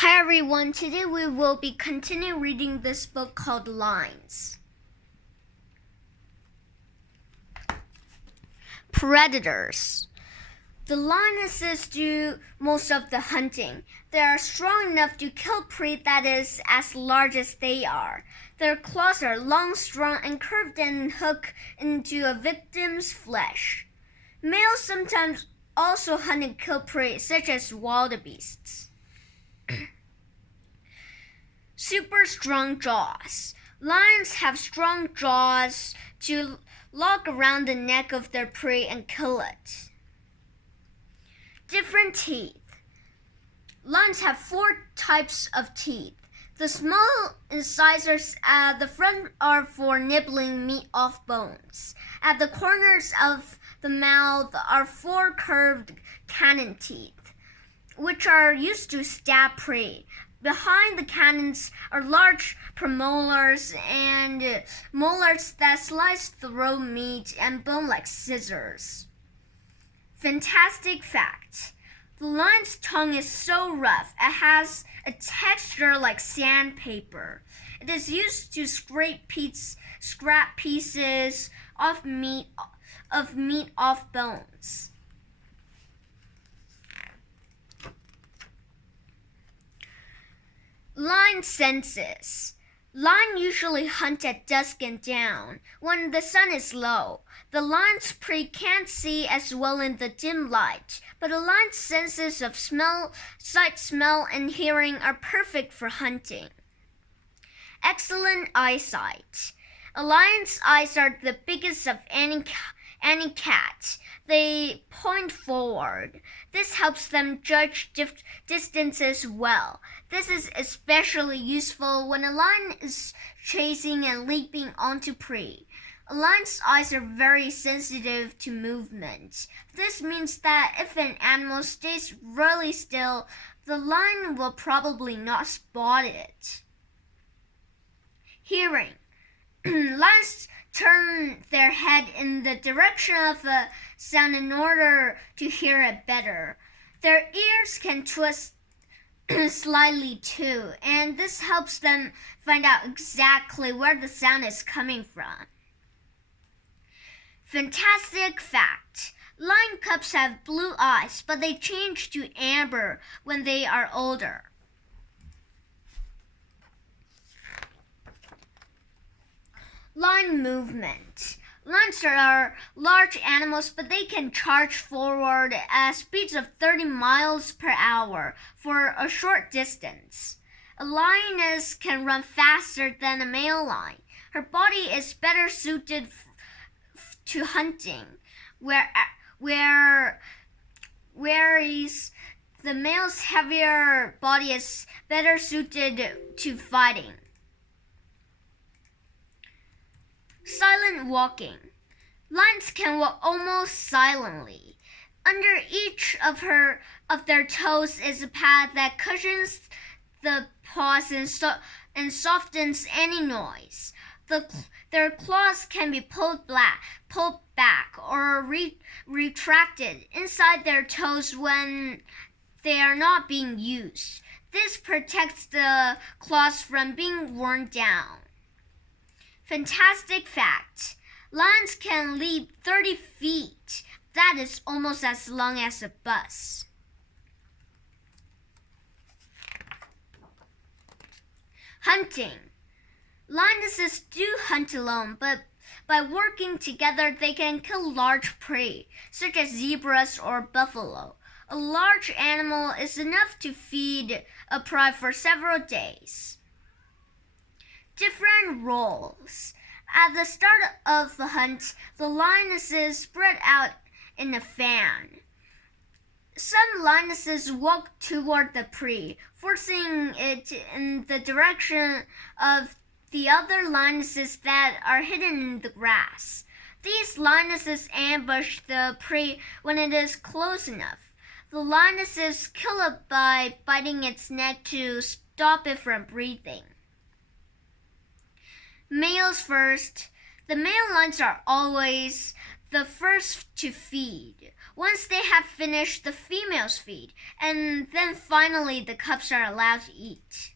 Hi everyone, today we will be continuing reading this book called Lions. Predators. The lionesses do most of the hunting. They are strong enough to kill prey that is as large as they are. Their claws are long, strong, and curved and hook into a victim's flesh. Males sometimes also hunt and kill prey, such as wildebeests. Super strong jaws. Lions have strong jaws to lock around the neck of their prey and kill it. Different teeth. Lions have 4 types of teeth. The small incisors at the front are for nibbling meat off bones. At the corners of the mouth are 4 curved cannon teeth, which are used to stab prey. Behind the cannons are large premolars and molars that slice through meat and bone like scissors. Fantastic fact. The lion's tongue is so rough, it has a texture like sandpaper. It is used to scrap pieces of meat off bones. Lion senses. Lions usually hunt at dusk and dawn, when the sun is low. The lion's prey can't see as well in the dim light, but a lion's senses of sight, smell, and hearing are perfect for hunting. Excellent eyesight. A lion's eyes are the biggest of any cat. They point forward. This helps them judge distances well. This is especially useful when a lion is chasing and leaping onto prey. A lion's eyes are very sensitive to movement. This means that if an animal stays really still, the lion will probably not spot it. Hearing. Lions turn their head in the direction of a sound in order to hear it better. Their ears can twist slightly too, and this helps them find out exactly where the sound is coming from. Fantastic fact. Lion cubs have blue eyes, but they change to amber when they are older. Lion movement. Lions are large animals, but they can charge forward at speeds of 30 miles per hour for a short distance. A lioness can run faster than a male lion. Her body is better suited to hunting, whereas the male's heavier body is better suited to fighting. Silent walking. Lions can walk almost silently. Under each of their toes is a pad that cushions the paws and softens any noise. Their claws can be pulled back or retracted inside their toes when they are not being used. This protects the claws from being worn down. Fantastic fact. Lions can leap 30 feet. That is almost as long as a bus. Hunting. Lionesses do hunt alone, but by working together they can kill large prey, such as zebras or buffalo. A large animal is enough to feed a prey for several days. Different roles. At the start of the hunt, the lionesses spread out in a fan. Some lionesses walk toward the prey, forcing it in the direction of the other lionesses that are hidden in the grass. These lionesses ambush the prey when it is close enough. The lionesses kill it by biting its neck to stop it from breathing. Males first. The male lions are always the first to feed. Once they have finished, the females feed, and then finally the cubs are allowed to eat.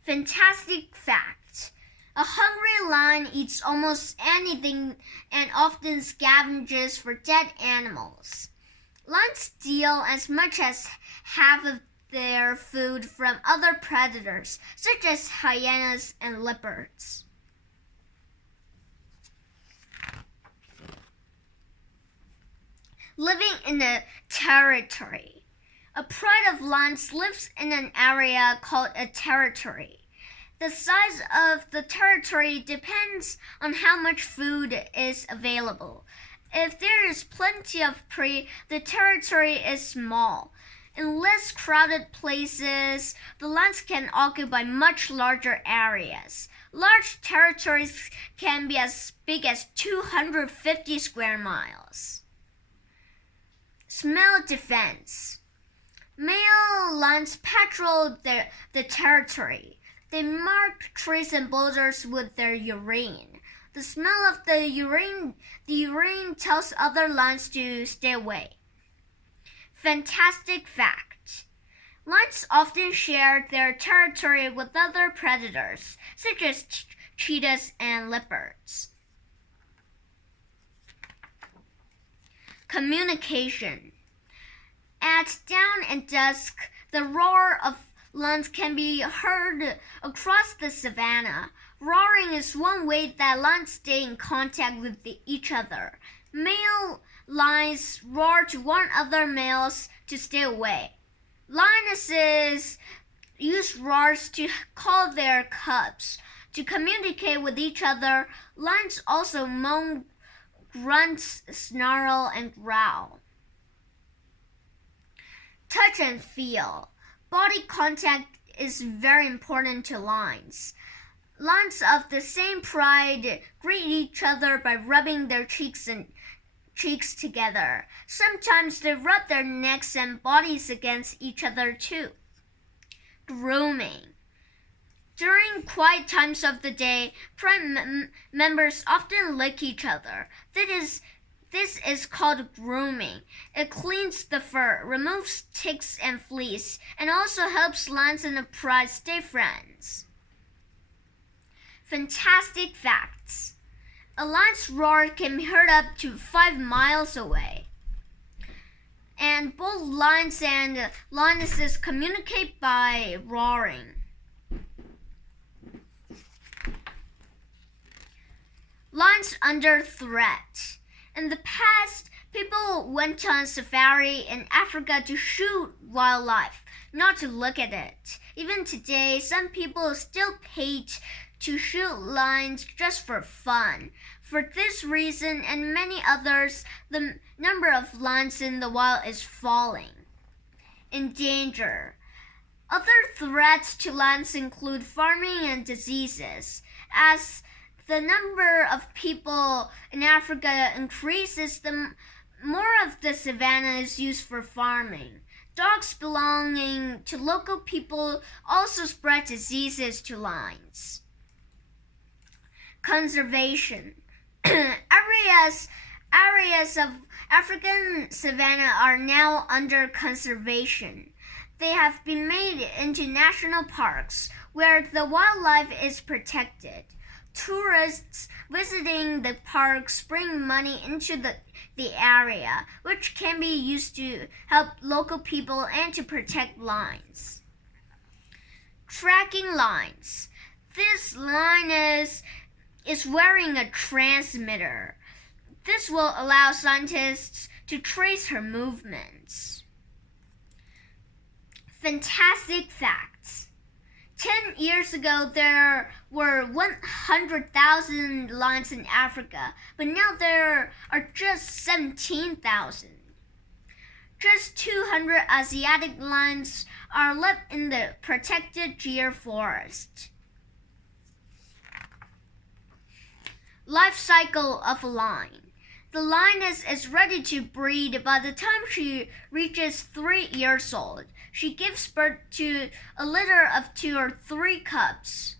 Fantastic fact. A hungry lion eats almost anything and often scavenges for dead animals. Lions steal as much as half of their food from other predators, such as hyenas and leopards. Living in a territory. A pride of lions lives in an area called a territory. The size of the territory depends on how much food is available. If there is plenty of prey, the territory is small. In less crowded places, the lions can occupy much larger areas. Large territories can be as big as 250 square miles. Smell defense. Male lions patrol the territory. They mark trees and boulders with their urine. The smell of the urine tells other lions to stay away. Fantastic fact. Lions often share their territory with other predators, such as cheetahs and leopards. Communication. At dawn and dusk, the roar of lions can be heard across the savanna. Roaring is one way that lions stay in contact with each other. Male lions roar to warn other males to stay away. Lionesses use roars to call their cubs. To communicate with each other, lions also moan, grunt, snarl, and growl. Touch and feel. Body contact is very important to lions. Lions of the same pride greet each other by rubbing their cheeks together. Sometimes they rub their necks and bodies against each other too. Grooming. During quiet times of the day, pride members often lick each other. This is called grooming. It cleans the fur, removes ticks and fleas, and also helps lions and the pride stay friends. Fantastic facts. A lion's roar can be heard up to 5 miles away. And both lions and lionesses communicate by roaring. Lions under threat. In the past, people went on safari in Africa to shoot wildlife, not to look at it. Even today, some people still pay to shoot lions just for fun. For this reason and many others, the number of lions in the wild is falling. In danger. Other threats to lions include farming and diseases. As the number of people in Africa increases, the more of the savanna is used for farming. Dogs belonging to local people also spread diseases to lions. Conservation. Areas of African savanna are now under conservation. They have been made into national parks where the wildlife is protected. Tourists visiting the parks bring money into the area, which can be used to help local people and to protect lions. Tracking lines. This line is wearing a transmitter. This will allow scientists to trace her movements. Fantastic facts. 10 years ago, there were 100,000 lions in Africa, but now there are just 17,000. Just 200 Asiatic lions are left in the protected Gir forest. Life cycle of a lion. The lioness is ready to breed by the time she reaches 3 years old. She gives birth to a litter of 2 or 3 cubs.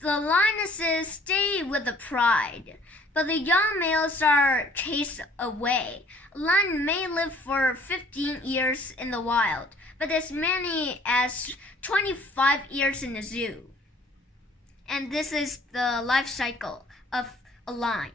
The lionesses stay with the pride, but the young males are chased away. A lion may live for 15 years in the wild, but as many as 25 years in a zoo. And this is the life cycle of a lion.